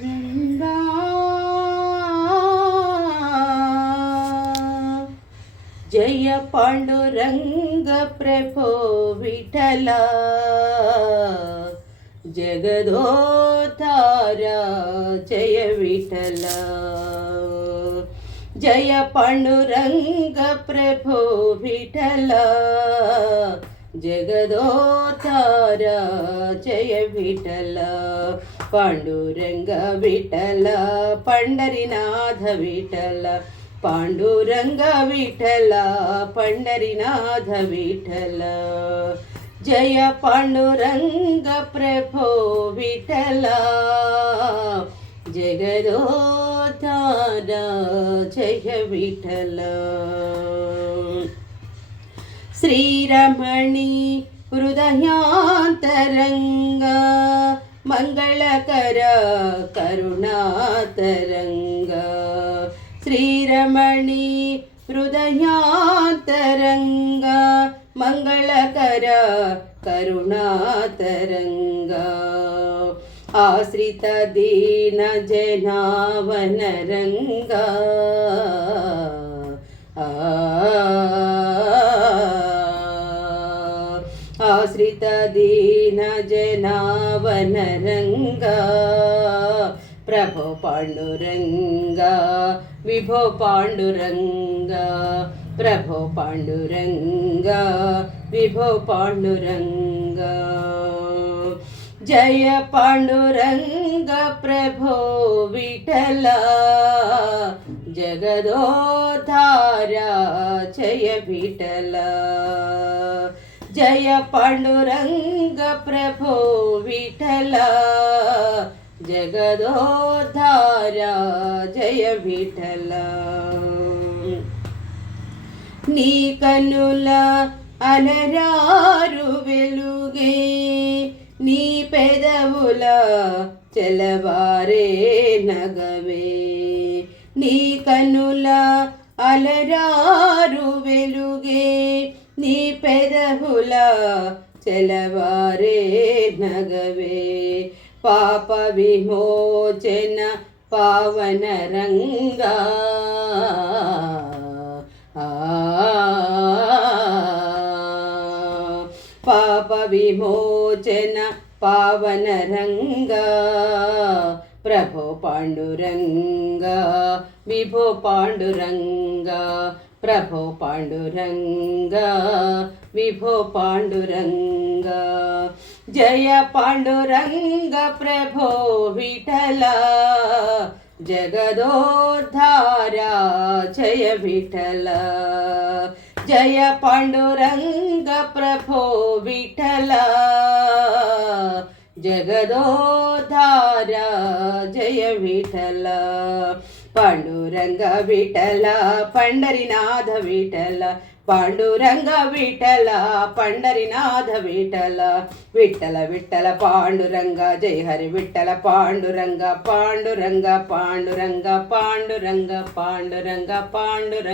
रंगा जय पांडुरंग प्रभो विठला जगदोद्धारा जय विठला जय पांडुरंग प्रभो विठला जगदोद्धारा जय विठला पांडुरंग विठला पंढरीनाथ विठला पांडुरंग विठला पंढरीनाथ विठला जय पांडुरंग प्रभो विठला जगदोद्धारा जय विठला श्रीरमणी हृदयांतरंगा मंगलकर करुणातरंगा श्रीरमणी हृदयांतरंगा मंगलकर करुणातरंगा आश्रित दीन जनावनरंगा आश्रित दीन जनावनरंगा प्रभो पांडुरंगा विभो पांडुरंगा प्रभो पांडुरंगा विभो पांडुरंगा जय पांडुरंग प्रभो विठला जगदोद्धारा जय विठला जय पांडुरंग प्रभो विठला जगदोद्धारा जय विठला नी कनुल अलरारु वेलुगे नी पेदवुल चलवारे नगवे नी कनुल अलरारु वेलुगे नी पेदवुल चलवारे नगवे पाप विमोचन पावन रंगा पाप विमोचन पावन रंगा प्रभो पांडुरंगा विभो पांडुरंगा प्रभो पांडुरंगा विभो पांडुरंगा जय पांडुरंग प्रभो विठला जगदोद्धारा जय विठला जय पांडुरंग प्रभो विठला जगदोद्धारा जय विठला पांडुरंग विठला पंढरीनाथ विठला पांडुरंग विठला पंढरीनाथ विठला विठ्ठल विठ्ठल पांडुरंग जय हरि विठ्ठल पांडुरंग पांडुरंग पांडुरंग पांडुरंग पांडुरंग पांडुरंग